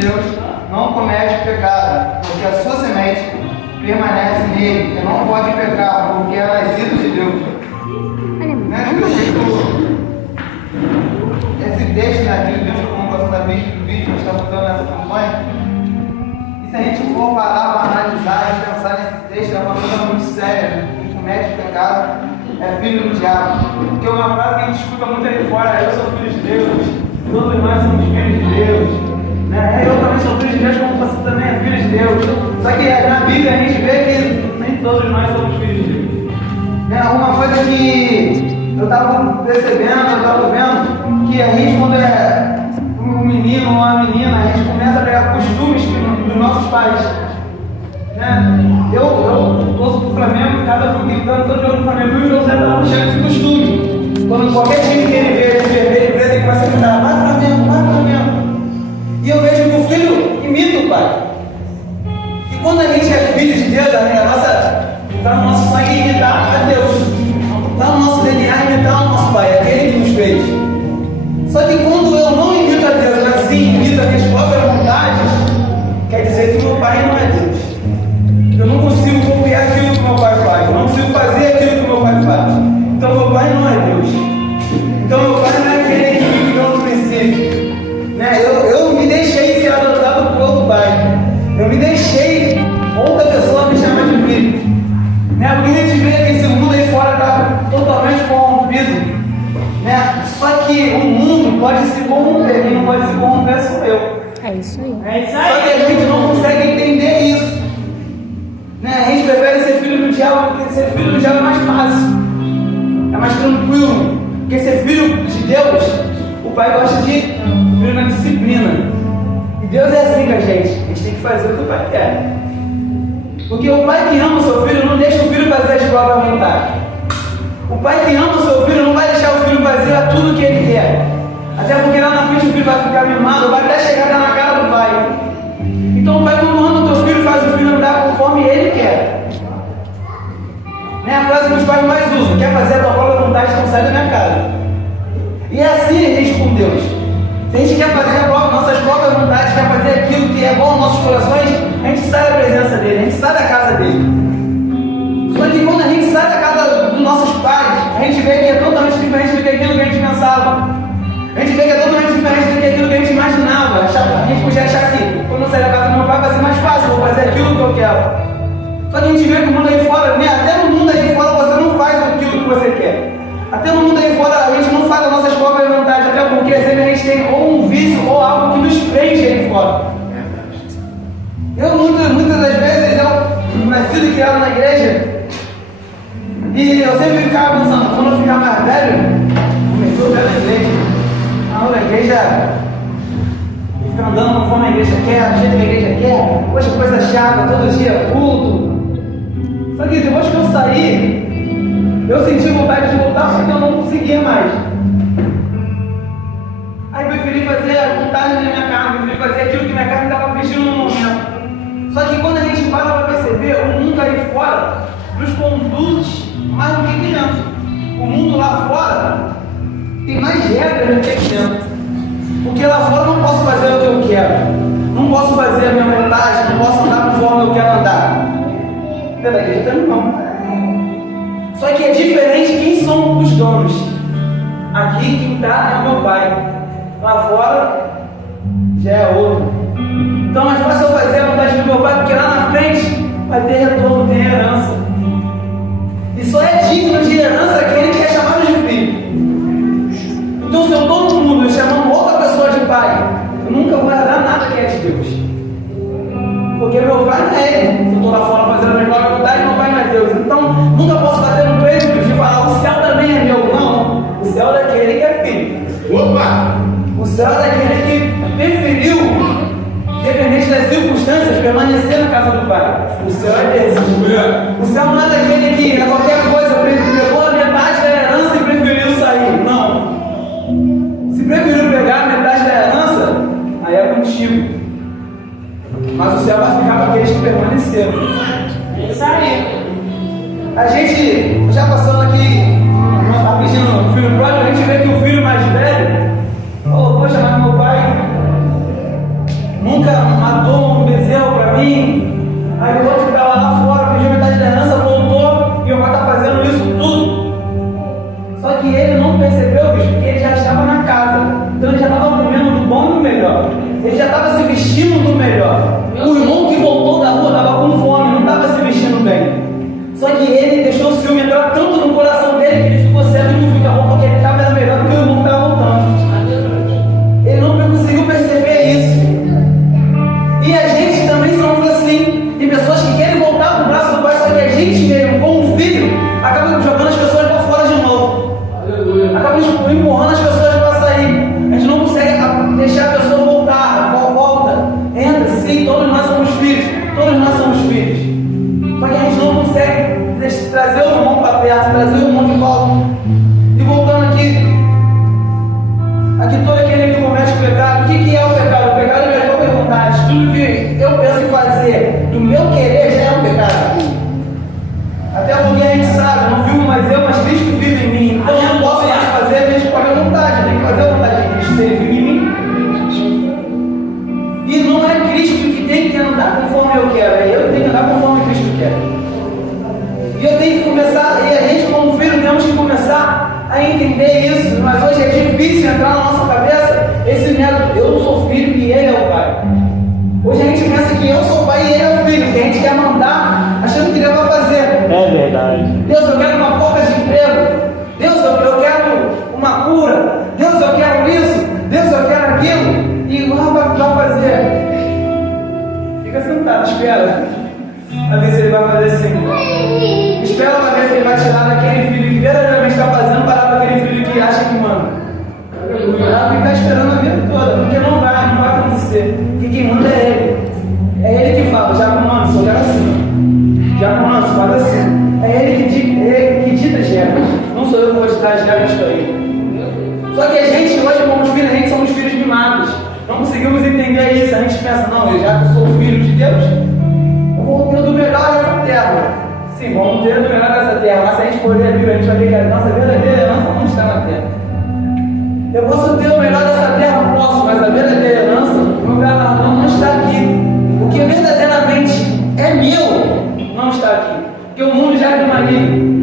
Deus não comete pecado, porque a sua semente permanece nele, e não pode pecar, porque é nascido de Deus. Né? Esse texto naquele Deus, como você está vendo no vídeo, nós estamos dando nessa campanha. E se a gente for parar para analisar e pensar nesse texto, é uma coisa muito séria. Quem comete pecado é filho do diabo. Porque uma frase que a gente escuta muito aí fora: eu sou filho de Deus, todos nós somos filhos de Deus. Né? Eu também sou filho de Deus, como você também é filho de Deus. Só que na Bíblia a gente vê que nem todos nós somos filhos de Deus. Né? Uma coisa que eu estava percebendo, eu estava vendo, que a gente, quando é um menino ou uma menina, a gente começa a pegar costumes dos nossos pais. Né? Eu torço pro Flamengo, cada vez que eu estou jogando no Flamengo, e o José estava cheio desse costume. Quando qualquer time que ele vê, vermelho e preto, ele começa a gritar: vai Flamengo, vai Flamengo. E eu vejo que o filho imita o pai. E quando a gente é filho de Deus, está no nosso sangue imitar a Deus. Está no nosso DNA imitar o nosso pai, aquele que nos fez. Só que quando eu não imito a Deus, mas sim imito as minhas próprias vontades, quer dizer que meu pai não é Deus. Eu não consigo copiar aquilo que meu pai faz. Eu não consigo fazer aquilo que meu pai faz. Então meu pai não é Deus. Então meu pai não é aquele que me criou no princípio. Né? Eu me deixei ser adotado por outro pai. Eu me deixei outra pessoa me chamar de filho. Né? Porque a gente vê que esse mundo aí fora está totalmente corrompido. Né? Só que o mundo pode se corromper. Quem não pode se corromper sou eu. É isso aí. É isso aí. Só que a gente não consegue entender isso. Né? A gente prefere ser filho do diabo, porque ser filho do diabo é mais fácil. É mais tranquilo. Porque ser filho de Deus, o pai gosta de filho na disciplina. E Deus é assim com a gente. A gente tem que fazer o que o pai quer. Porque o pai que ama o seu filho não deixa o filho fazer as próprias vontades. O pai que ama o seu filho não vai deixar o filho fazer tudo o que ele quer. Até porque lá na frente o filho vai ficar mimado, vai até chegar na cara do pai. Então o pai, quando ama o teu filho, faz o filho andar conforme ele quer. Né? A frase que os pais mais usam: quer fazer a tua própria vontade, não sai da minha casa. E é assim a gente com Deus. Se a gente quer fazer nossas próprias vontades, quer fazer aquilo que é bom aos nossos corações, a gente sai da presença dele, a gente sai da casa dele. Só que quando a gente sai da casa dos nossos pais, a gente vê que é totalmente diferente do que aquilo que a gente pensava. A gente vê que é totalmente diferente do que aquilo que a gente imaginava. A gente podia achar que quando eu sair da casa do meu pai vai ser mais fácil, eu vou fazer aquilo que eu quero. Só que a gente vê que o mundo aí fora, né? Até no mundo aí fora você não faz aquilo que você quer. Até no mundo aí fora a gente não faz as nossas próprias vontades, até porque sempre a gente tem ou um vício ou algo que nos prende aí fora. Eu muitas das vezes, eu nascido e criado na igreja, e eu sempre ficava pensando: quando eu ficar mais velho, começou a na igreja. A igreja fica andando conforme a igreja quer, do jeito que a igreja quer, poxa, coisa chata, todo dia culto. Só que depois que eu saí, eu senti vontade de voltar, só que eu não conseguia mais. Aí eu preferi fazer a vontade da minha carne, preferi fazer aquilo que minha carne estava pedindo no momento. Só que quando a gente para perceber, o mundo aí fora nos conduz mais do que aqui dentro. O mundo lá fora tem mais regras do que aqui dentro. Porque lá fora eu não posso fazer o que eu quero. Não posso fazer a minha vontade, não posso andar conforme eu quero andar. Pela igreja também não. Só que é diferente quem são os donos. Aqui quem está é o meu pai. Lá fora já é outro. Então é mais fácil eu fazer a vontade do meu pai, porque lá na frente vai ter retorno, tem herança. E só é digno de herança aquele que é chamado de filho. Então se eu estou no mundo chamando outra pessoa de pai, eu nunca vou herdar nada que é de Deus. Porque meu pai não é ele. Se eu estou lá fora fazendo a minha própria vontade, meu pai não é Deus. Então nunca posso bater no peito e falar: o céu também é meu. Não. O céu é daquele que é filho. Opa! O céu é daquele que preferiu, independente das circunstâncias, permanecer na casa do pai. O céu é desse. O céu não é daquele que a qualquer coisa pegou a metade da herança e preferiu sair. Não. Se preferiu pegar a metade da herança, aí é contigo. Mas o céu vai ficar para aqueles que permaneceram. É isso aí. A gente, já passando aqui, pedindo o filho pródigo, a gente vê que o filho mais velho falou: poxa, mas meu pai nunca matou um bezerro para mim. Aí o outro que estava lá fora, pediu metade da herança, voltou, e o pai está fazendo isso tudo. Só que ele não percebeu, bicho, porque ele já estava na casa. Então ele já estava comendo do bom e do melhor. Ele já estava se vestindo do melhor. O irmão que voltou da rua estava com fome, não estava se vestindo bem. Só que ele deixou o ciúme entrar tanto no coração dele que ele ficou cego e não viu que a roupa que ele estava era melhor do que o irmão que estava voltando. Ele não conseguiu perceber isso. E a gente também somos assim. Tem pessoas que querem voltar para o braço do pai, só que a gente mesmo, como filho, acaba jogando as pessoas para fora de novo. Acaba empurrando as pessoas para sair. A gente não consegue deixar a pessoa voltar. Volta, entra, sim, todos nós somos filhos. Todos nós somos filhos. Só que a gente não consegue trazer o irmão para perto, trazer o irmão de volta. E voltando aqui todo aquele que comete o pecado, o que é o pecado? O pecado é a minha própria vontade. Tudo que eu penso em fazer do meu querer já é um pecado. Até porque a gente sabe, não vivo mais eu, mas Cristo vive em mim. Então eu não posso mais fazer a minha própria vontade, eu tenho que fazer a vontade de Cristo, ele vive em mim. E não é Cristo que tem que andar conforme eu quero, é eu que tenho que andar conforme Cristo quer. E eu tenho que começar, e a gente como filho temos que começar a entender isso, mas hoje é difícil entrar na nossa cabeça esse método, eu sou filho e ele é o pai. Hoje a gente pensa que eu sou o pai e ele é o filho, que a gente quer mandar achando que ele vai fazer. É verdade. Deus, eu quero uma porta de emprego. Deus, eu quero uma cura. Deus, eu quero isso. Deus, eu quero aquilo. E o rapaz vai fazer. Fica sentado, espera. Para ver se ele vai fazer assim. Espera para ver se ele vai tirar daquele filho que verdadeiramente está fazendo, parar para aquele filho que acha que manda. Ela ficar esperando a vida toda, porque não vai acontecer. Porque quem manda é ele. É ele que fala, já comando, sou assim. Já comando, faz assim. É ele que dita as regras. Não sou eu que vou ditar as regras para ele. Só que a gente, hoje, como filhos, a gente somos filhos mimados. Não conseguimos entender isso. A gente pensa, não, eu já sou filho de Deus, eu vou ter do melhor dessa terra. Sim, vamos ter do melhor dessa terra. Mas se a gente for ler a Bíblia, a gente vai ver que a nossa verdadeira herança não está na terra. Eu posso ter o melhor dessa terra, posso, mas a verdadeira herança, o meu galardão não está aqui. O que verdadeiramente é meu não está aqui. Porque o mundo já é do maligno.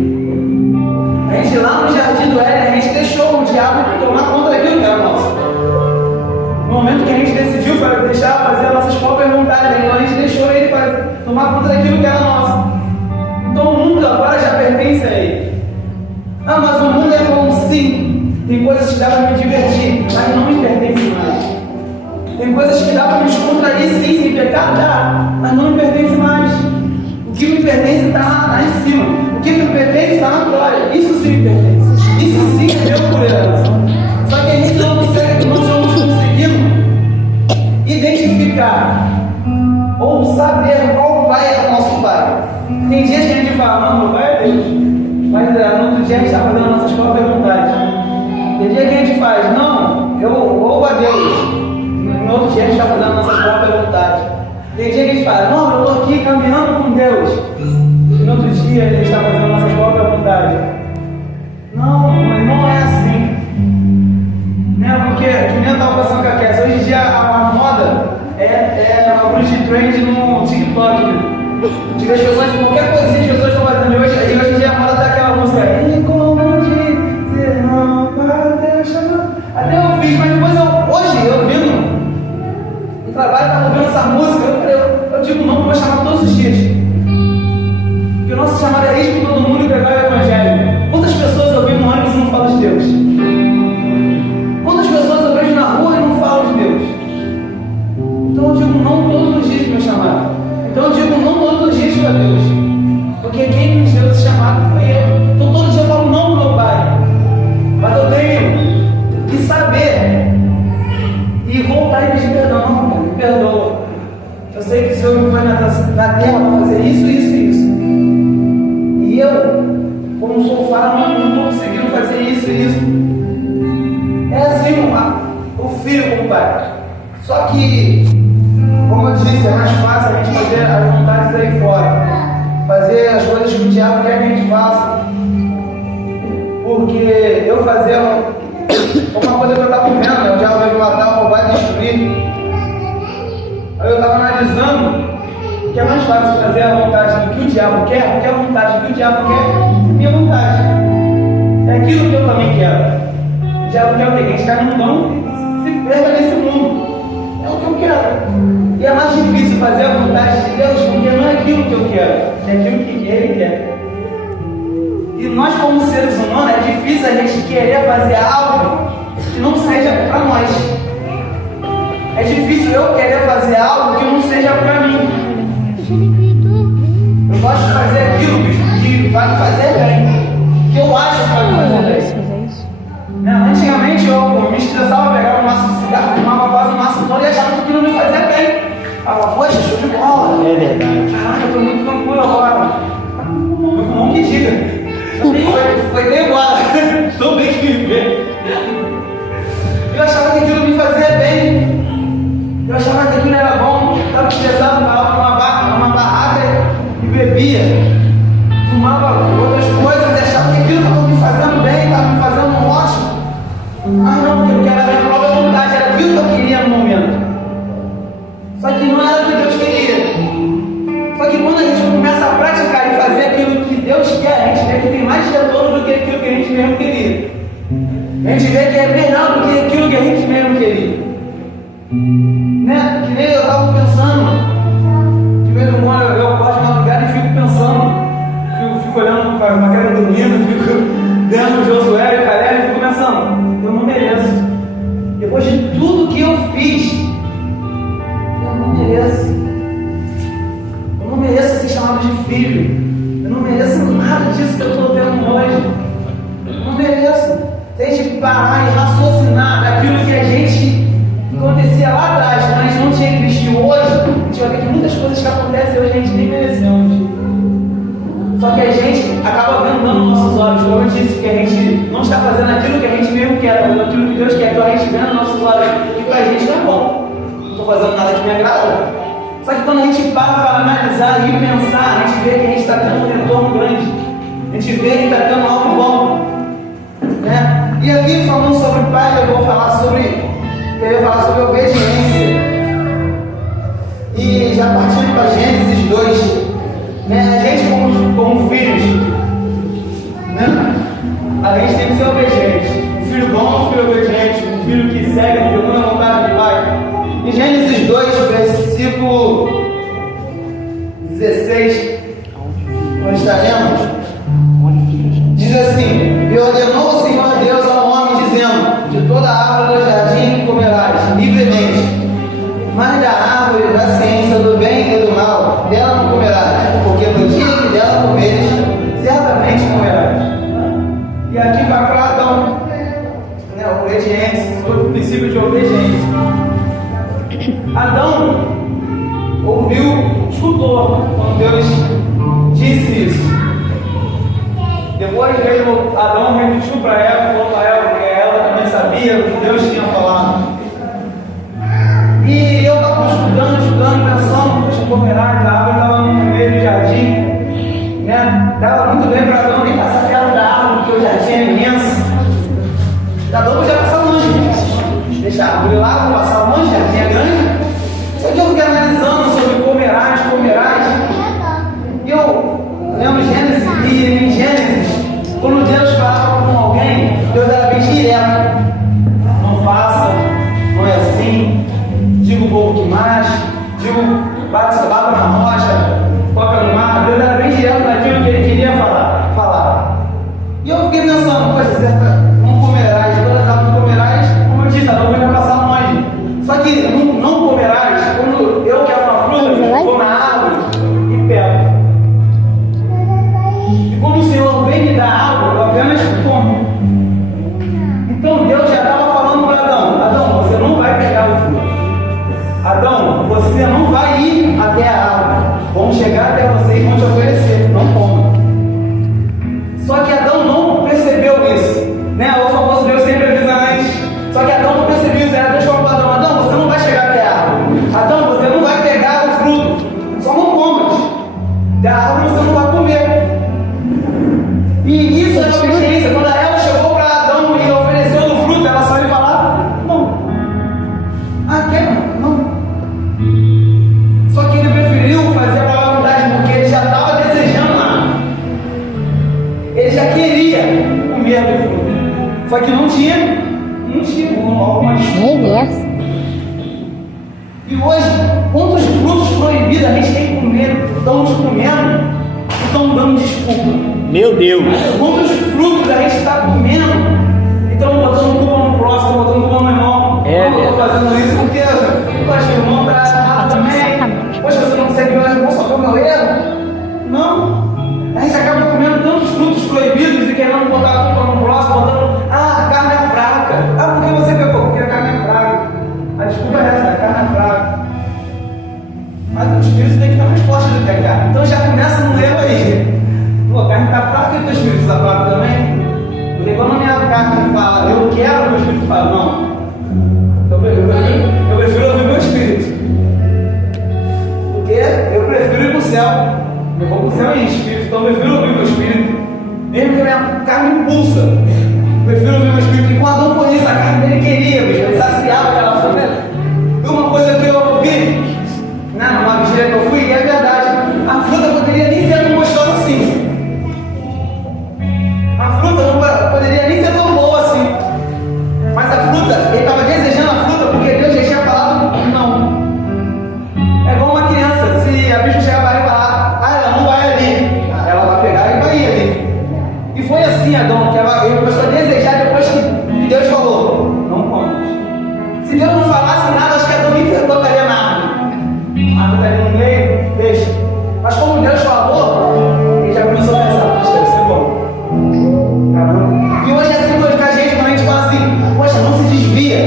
A gente lá no jardim do Éden, a gente deixou o diabo tomar conta daquilo que era nosso. No momento que a gente decidiu deixar fazer as nossas próprias vontades, então a gente deixou ele tomar conta daquilo que era nosso. Então o mundo agora já pertence a ele. Ah, mas o mundo é bom, sim. Tem coisas que dá para me divertir, mas não me pertence mais. Tem coisas que dá para me descontrair, sim, sem pecado, dá, mas não me pertence mais. O que me pertence está lá em cima. O que me pertence está na glória. Isso sim me pertence. Isso sim é meu por herança. Só que a gente não consegue, não estamos conseguindo identificar ou saber qual pai é o nosso pai. Tem dias que a gente fala, não, meu pai é Deus. Mas no outro dia a gente está fazendo nossas próprias vontades. Tem dia que a gente faz, não, eu louvo a Deus. No outro dia a gente está fazendo nossas próprias vontades. Tem dia que a gente fala, não, eu estou aqui caminhando com Deus. E no outro dia a gente está fazendo nossas próprias vontades. Não, mas não é assim. Né? Porque, que nem eu estava passando com a Cass, hoje em dia a moda é a Bridge Trend no TikTok. Tipo, as pessoas, qualquer coisinha as pessoas estão fazendo. E hoje em dia a moda tá aquela música. E como dizer não para Deus chamar. Até eu fiz, mas depois hoje eu vindo no trabalho, estava ouvindo essa música. Eu digo não, vou chamar todos os dias. Porque o nosso chamado é ir com todo mundo e pregar o Evangelho. Quantas pessoas eu vejo no ônibus e não falam de Deus? Quantas pessoas eu vejo na rua e não falam de Deus? Então eu digo não todos os dias para meu chamado. Então eu digo não todos os dias para Deus. Porque quem me deu esse chamado foi eu. Então todo dia eu falo não para o meu pai. Mas eu tenho que saber e voltar e pedir perdão. Não, pai, me perdoa. Eu sei que o Senhor me põe na terra para fazer isso, isso e isso. E eu, como sou faraó, não estou conseguindo fazer isso e isso. É assim o filho com o pai. Só que, como eu disse, é mais fácil a gente fazer as vontades aí fora. Fazer as coisas que o diabo quer que a gente faça. Porque eu fazer uma coisa que eu estava vendo, né? O diabo veio matar, roubar e destruir. Aí eu estava analisando que é mais fácil fazer a vontade do que o diabo quer, porque a vontade do que o diabo quer é minha vontade. É aquilo que eu também quero. O diabo quer o quê? Que a gente cai no mundão e se perca nesse mundo. É o que eu quero. E é mais difícil fazer a vontade de Deus, porque não é aquilo que eu quero, é aquilo que Ele quer. E nós, como seres humanos, é difícil a gente querer fazer algo que não seja para nós. É difícil eu querer fazer algo que não seja para mim. Eu gosto de fazer aquilo que vai me fazer bem, que eu acho que vai me fazer bem. Antigamente eu me estressava, pegava um maço de cigarro, fumava quase um maço todo e achava que aquilo me fazia bem. Falava, poxa, show de bola. É verdade. Caraca, eu tô muito tranquilo agora. Meu irmão que diga. Foi até igual. Estou bem que me vê. Eu achava que aquilo me fazia bem. Eu achava que aquilo era bom. Estava estressado, estava numa barraca e bebia. Fumava outras coisas e achava que aquilo estava me fazendo bem, estava me fazendo ótimo. Mas não, porque eu quero a minha própria vontade, era aquilo que eu queria no momento. Só que não era o que Deus queria. Só que quando a gente começa a praticar e fazer aquilo que Deus quer, a gente vê que tem mais retorno do que aquilo que a gente mesmo queria. A gente vê que é melhor do que aquilo que a gente mesmo queria. Né? Que nem eu estava pensando, de vez em quando eu acordo de madrugada e fico pensando, fico olhando para uma cara dormindo, fico dentro de Josué e o Caleb e fico pensando, eu não mereço. Depois de tudo que eu fiz, eu não mereço. Eu não mereço ser chamado de filho. Eu não mereço nada disso que eu estou tendo hoje. Eu não mereço. Se a gente parar e raciocinar daquilo que a gente acontecia lá atrás, quando a gente não tinha Cristo, hoje, a gente vai ver que muitas coisas que acontecem hoje a gente nem merecemos. Só que a gente acaba vendando nossos olhos, como eu disse, que a gente não está fazendo aquilo que a gente mesmo quer, fazendo aquilo que Deus quer, então a gente vende nossos olhos, e pra gente não é bom. Não estou fazendo nada que me agrada. Só que quando a gente para analisar e pensar, a gente vê que a gente está tendo um retorno grande. A gente vê que está tendo algo bom. Né? E aqui, falando sobre pai, eu vou falar sobre obediência. E já partindo para Gênesis 2, né? A gente como filhos, né? A gente tem que ser obediente. Um filho bom, um filho obediente, um filho que segue segundo a vontade do pai. Em Gênesis 2, versículo 16, nós estaremos, diz assim: e ordenou o Senhor Deus ao homem, dizendo: de toda a árvore do jardim comerás livremente, mas da árvore da ciência do bem e do mal, dela não comerás, porque no dia que dela comeres, certamente comerás. E aqui vai para Adão, né, obediência, sobre o princípio de obediência. Adão escutou quando Deus disse isso. Depois Adão repetiu para ela, falou para ela, porque ela também sabia o que Deus tinha falado. E eu estava estudando, pensando, poxa, comerás, a árvore estava no meio do jardim, né? Dava muito bem para Adão nem passar perto da árvore, porque o jardim é imenso. Adão podia passar longe, deixa a árvore lá, passar longe, o jardim é grande. Só que eu fiquei analisando sobre comerás, e eu lembro Gênesis, e em Gênesis, quando Deus falava com alguém, Deus era bem direto. Não faça, não é assim, diga o povo que mais, diga bata na rocha, toca no mar. Deus era bem direto naquilo que ele queria falar. E eu fiquei pensando, poxa, não comerás, todas as árvores comerás, como eu disse, a não vai passar longe. Só que não comerás, quando eu quero uma fruta, eu vou na árvore e pego. E quando o Senhor vem me dar algo, eu apenas como. Então Deus já estava falando para Adão: Adão, você não vai pegar o fruto. Adão, você não vai ir até a árvore. Vão chegar até você e vão te oferecer. Não coma. Só que Adão não percebeu isso. Né? O famoso Deus sempre avisa antes. Só que Adão não percebeu isso. Era Deus falando para Adão: Adão, você não vai chegar até a árvore. Adão, você não vai pegar o fruto. Só não comas. Da árvore você não vai comer. E isso é obediência. Quando ela chegou para Adão e ofereceu o fruto, ela só lhe falava: não. Ah, quer? Não. Só que não tinha alguma desculpa. E hoje, quantos frutos proibidos a gente tem que comer, estamos comendo e estamos dando desculpa? Meu Deus! Quantos frutos a gente está comendo e estamos botando culpa no próximo, botando culpa no irmão? Eu estou fazendo isso porque poxa, o irmão está errado também. Poxa, você não consegue ver o irmão só o meu erro? Não. A gente acaba comendo tantos frutos proibidos e querendo botar a culpa no próximo, botando, a carne é fraca. Por que você pecou? Porque a carne é fraca. A desculpa é essa, a carne é fraca. Mas o espírito tem que estar mais forte do que a carne. Então já começa no erro aí. Pô, a carne está fraca e o teu espírito está fraco também? Porque quando a minha carne fala, eu quero, o meu espírito fala, não. Eu prefiro ouvir meu espírito. Porque eu prefiro ir para o céu. Eu vou para o céu em espírito, então eu prefiro ouvir meu espírito. Mesmo que a minha carne impulsa. Eu prefiro ouvir meu espírito. E com Adão foi isso, a carne dele queria, ele saciava aquela fome. E uma coisa que eu ouvi, numa vigília que eu fui, e é verdade, a fruta poderia nem ser tão gostosa assim. A fruta não poderia nem ser tão boa assim. Mas a fruta, ele estava desejando a fruta porque Deus já tinha falado não. É igual uma criança, se a bicha chegar para ele e falar, ela não vai ali, ela vai pegar e vai ir ali. E foi assim, Adão, que ele começou a desejar depois que Deus falou, não come. Se Deus não falasse nada, acho que Adão nem tocaria na árvore. A árvore está ali no meio, deixa. Mas como Deus falou, ele já começou a pensar, acho que deve ser bom. E hoje é assim com a gente, quando a gente fala assim, poxa, não se desvia.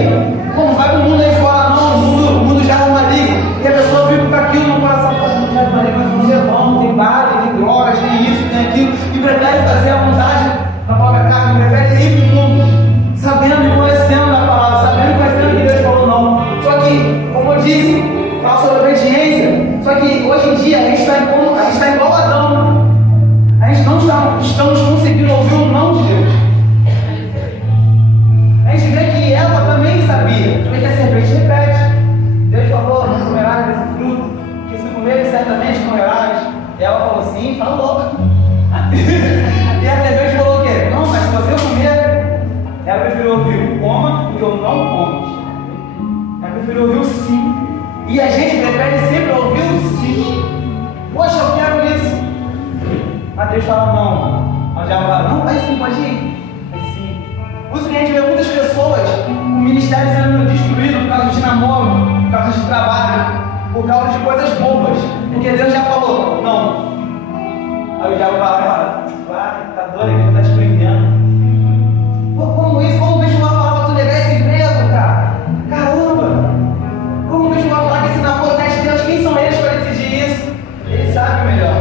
Como vai pro mundo aí fora, não, o mundo já é maligno. E a pessoa vive com aquilo no coração, poxa, o mundo já é maligno, mas o mundo é bom, tem baile, tem drogas, tem isso, tem aquilo. E prefere fazer a vontade da própria carne, prefere ir pro mundo, sabendo e conhecendo a palavra, sabendo e conhecendo que Deus falou não. Só que, como eu disse, falsa obediência. Só que hoje em dia a gente está igual Adão. A gente não estamos conseguindo ouvir o não de Deus. A gente vê que ela também sabia. Tu vê que a serpente repete. Deus falou, não comerás desse fruto, que se comeres certamente comerás. E ela falou sim, falou. E a serpente falou o quê? Não, mas se você comer, ela preferiu ouvir o coma do que o não comes. Ela preferiu ouvir o sim. E a gente prefere sempre ouvir o sim. Poxa, eu quero isso. Mas Deus fala não. Mas já fala, não, vai sim, pode ir. Vai sim. Por isso que a gente vê muitas pessoas com o ministério sendo destruído por causa de namoro, por causa de trabalho, por causa de coisas bobas. Porque Deus já falou, não. Aí o diabo fala, tá doido, ele tá te prendendo. Como isso? Como o bicho vai falar pra tu negar esse emprego, cara? Caramba! Como o bicho vai falar que esse namoro não é de Deus? Quem são eles para decidir isso? Ele sabe melhor.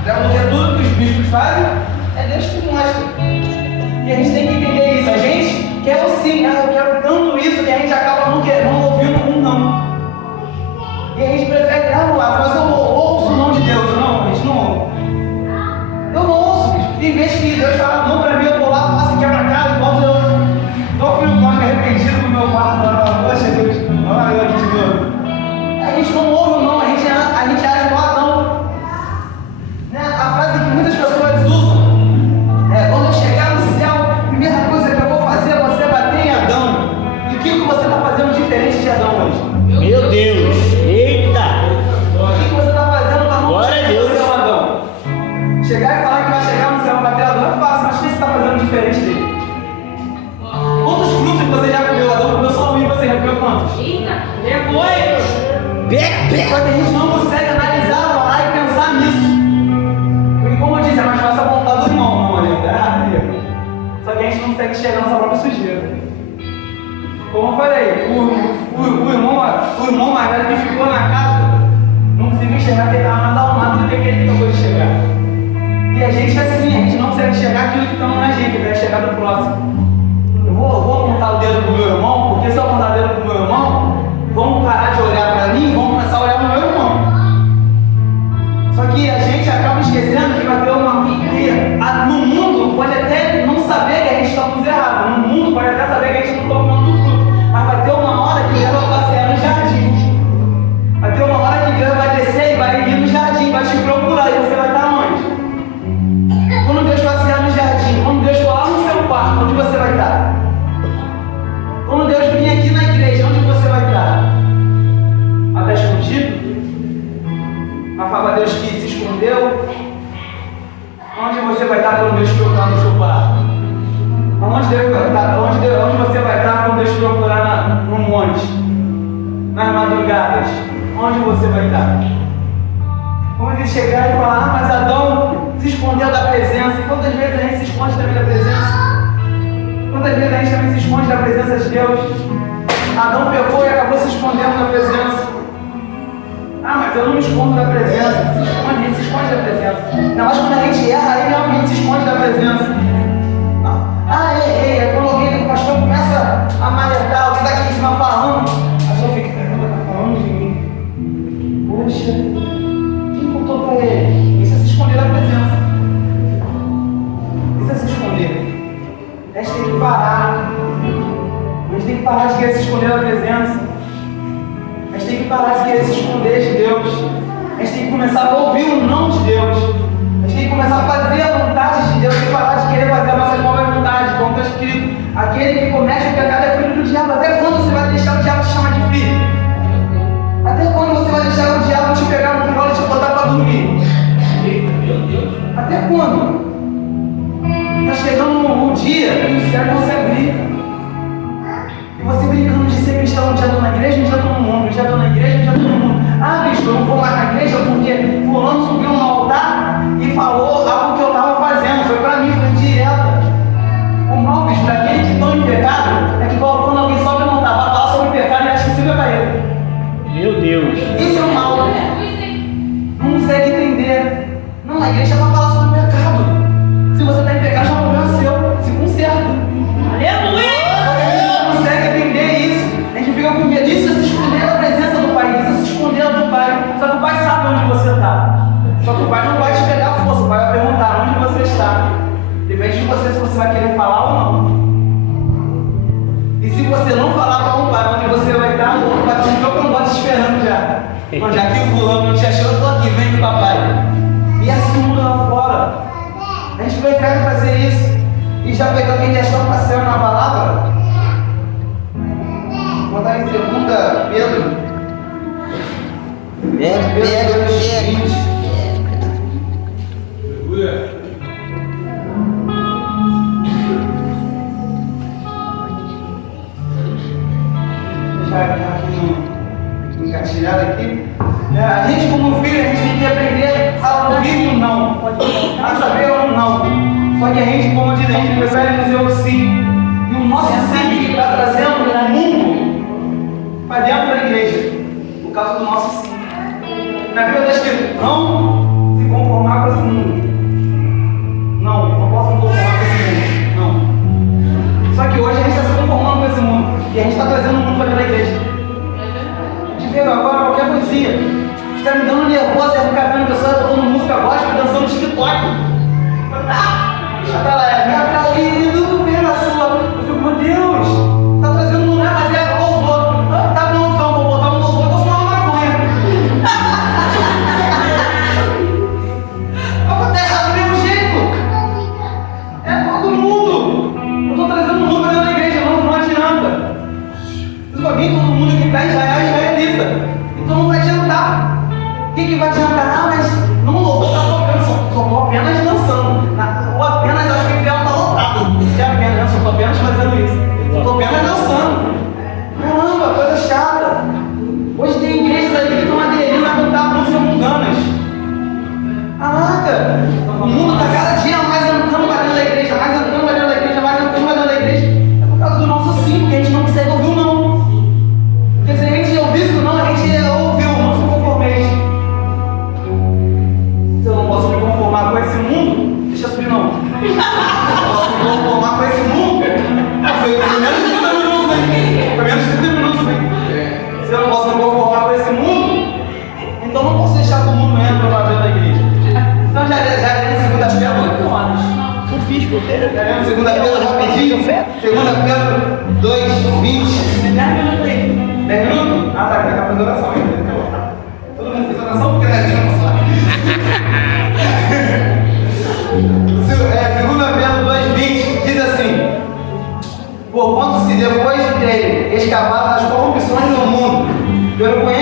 Até porque tudo que os bispos fazem é Deus que mostra. E a gente tem que entender isso. A gente quer o sim, eu quero tanto isso que a gente acaba não ouvindo um não. E a gente prefere, mas eu ouço o não de Deus. Não, a gente não ouve. Eu não ouço, bicho. Em vez que Deus fala não para mim, eu vou lá, faço quebra-cara, volto eu. Estou filho arrependido no meu quarto. Poxa Deus, olha eu aqui de novo. A gente não ouve o não, a gente age igual Adão. Né? A frase que muitas pessoas usam é: quando eu chegar no céu, a primeira coisa que eu vou fazer é você bater em Adão. E o que você está fazendo diferente de Adão hoje? Meu Deus! Eita! O que você está fazendo para não Glória a Deus. no céu, Adão? Chegar e falar que vai chegar no céu e bater Adão é fácil, mas o que você está fazendo diferente dele? Quantos frutos você já comeu? Adão comeu só um e você já comeu quantos? Depois! Só que a gente não consegue analisar, falar e pensar nisso. Porque como eu disse, é mais fácil apontar do irmão, não olha. Só que a gente não consegue enxergar a nossa própria sujeira. Como eu falei, o irmão mais velho que ficou na casa não conseguiu enxergar que ele estava mais arrumado do que ele acabou de chegar. E a gente é assim, a gente não consegue enxergar aquilo que estamos na gente, vai chegar do próximo. Eu vou apontar o dedo pro meu irmão, porque se eu apontar o dedo pro meu irmão, vamos parar de olhar para mim e vamos começar a olhar para o meu irmão. Só que a gente acaba esquecendo que vai ter uma no mundo pode até não saber que a gente está fazendo errado. No mundo pode até saber que a gente não está comendo do fruto. Mas vai ter uma hora que Deus vai passear no jardim. Vai ter uma hora que Deus vai descer e vai ir no jardim, vai te procurar e você vai estar onde? Quando Deus passear no jardim, quando Deus for lá no seu quarto, madrugadas, onde você vai estar? Quando ele chegar e falar, mas Adão se escondeu da presença. Quantas vezes a gente se esconde também da presença? Quantas vezes a gente também se esconde da presença de Deus? Adão pegou e acabou se escondendo da presença. Mas eu não me escondo da presença. Se esconde, a gente se esconde da presença. Ainda mais quando a gente erra, aí realmente se esconde da presença. Errei. É quando alguém, o pastor começa a malhar, alguém está aqui em cima falando. A pessoa fica, caramba, está falando de mim. Poxa, quem contou para ele? Isso é se esconder da presença. Isso é se esconder. A gente tem que parar. A gente tem que parar de querer se esconder da presença. A gente tem que parar de querer se esconder de Deus. A gente tem que começar a ouvir o não de Deus. A gente tem que começar a fazer a vontade de Deus e parar de querer fazer a nossa própria vontade, como está escrito. Aquele que comete o pecado é filho do diabo. Até quando você vai deixar o diabo te chamar de filho? Até quando você vai deixar o diabo te pegar no colo e te botar para dormir? Até quando? Está chegando o dia que o céu você brinca. E você brincando de ser cristão, um dia estou na igreja, um dia estou no mundo, um dia estou na igreja, um dia estou no mundo. Bicho, eu não vou mais na igreja porque fulano subiu no altar e falou algo que eu estava fazendo. Foi para mim, foi direta. O mal, bicho, para aquele que estão em pecado, é que quando alguém sobe no altar para falar sobre pecado, ele acha que siga para ele. Meu Deus. Isso é o mal. Não consegue entender. Não, a igreja é para falar sobre pecado. Se você está em pecado, já morreu o seu. Se conserta. Aleluia! Fica com medo. Isso é se esconder da presença do Pai. Isso é se esconder do Pai. Só que o Pai sabe onde você está. Só que o Pai não vai te pegar a força. O Pai vai perguntar onde você está. Depende de você se você vai querer falar ou não. E se você não falar para o Pai onde você vai estar, o outro vai te dizer que eu não estou te esperando já. Então, já que o fulano não te achou, eu estou aqui, vem com o papai. E assim o mundo lá fora. A gente prefere fazer isso. E já pegou quem deixou para ser na palavra. Vou botar em 2 Pedro. Pedro 2:20. Deixar aqui engatilhado aqui. A gente como filho, a gente tem que aprender a ouvir o não. A saber o não. Só que a gente, como diz, a gente prefere dizer o sim. E o nosso sim que está trazendo o mundo para dentro da igreja, por causa do nosso sim. Na Bíblia está escrito, não se conformar com esse mundo. Não posso me conformar com esse mundo. Não. Só que hoje a gente está se conformando com esse mundo. E a gente está trazendo o mundo para dentro da igreja. A gente vê agora qualquer coisinha. Está me dando nervoso, é ficar vendo pessoas tocando música gospel, dançando no TikTok. Está lá, me atraindo ver a sua. Eu fico, meu Deus, está trazendo não é, mas é louvor. Tá bom, então, vou botar um louvor, vou fumar uma maconha. Vai estar errado do mesmo jeito. É todo mundo. Eu estou trazendo um mundo para dentro da igreja, não adianta. Se alguém, todo mundo que está em Israel é israelita. Então não vai adiantar. O que vai adiantar? Mas não louvor está tocando, só estou apenas dançando. Ou apenas, eu acho que o inferno está lotado. É apenas, só estou apenas fazendo isso. Só estou apenas dançando. Caramba, coisa chata. Hoje tem igrejas ali que estão aderindo a cantar músicas mundanas. Caraca, o mundo está cada dia mais entrando para dentro da igreja, mais entrando para dentro da igreja, mais entrando para dentro da igreja. É por causa do nosso sim, que a gente não consegue ouvir o não. Porque se a gente ouvisse o não, a gente ouviu, não se conformei. Se eu não posso me conformar com esse mundo, deixa eu subir não. Se eu não posso me conformar com esse mundo, foi menos de 30 minutos aqui. Foi menos de 30 minutos aqui. Se eu não posso me conformar com esse mundo, então não posso deixar que o mundo entre para dentro da igreja. Então já lemos segunda-feira, 8 horas. O bispo dele. Já lemos segunda-feira, rapidinho. Segunda-feira, 2:20. 10 minutos aí. 10 minutos? Ah, tá fazendo oração ainda. Todo mundo fez oração porque é 10 minutos lá. Segunda-feira, 2:20, diz assim: porquanto se depois de terem escapado das corrupções do mundo, pelo conhecimento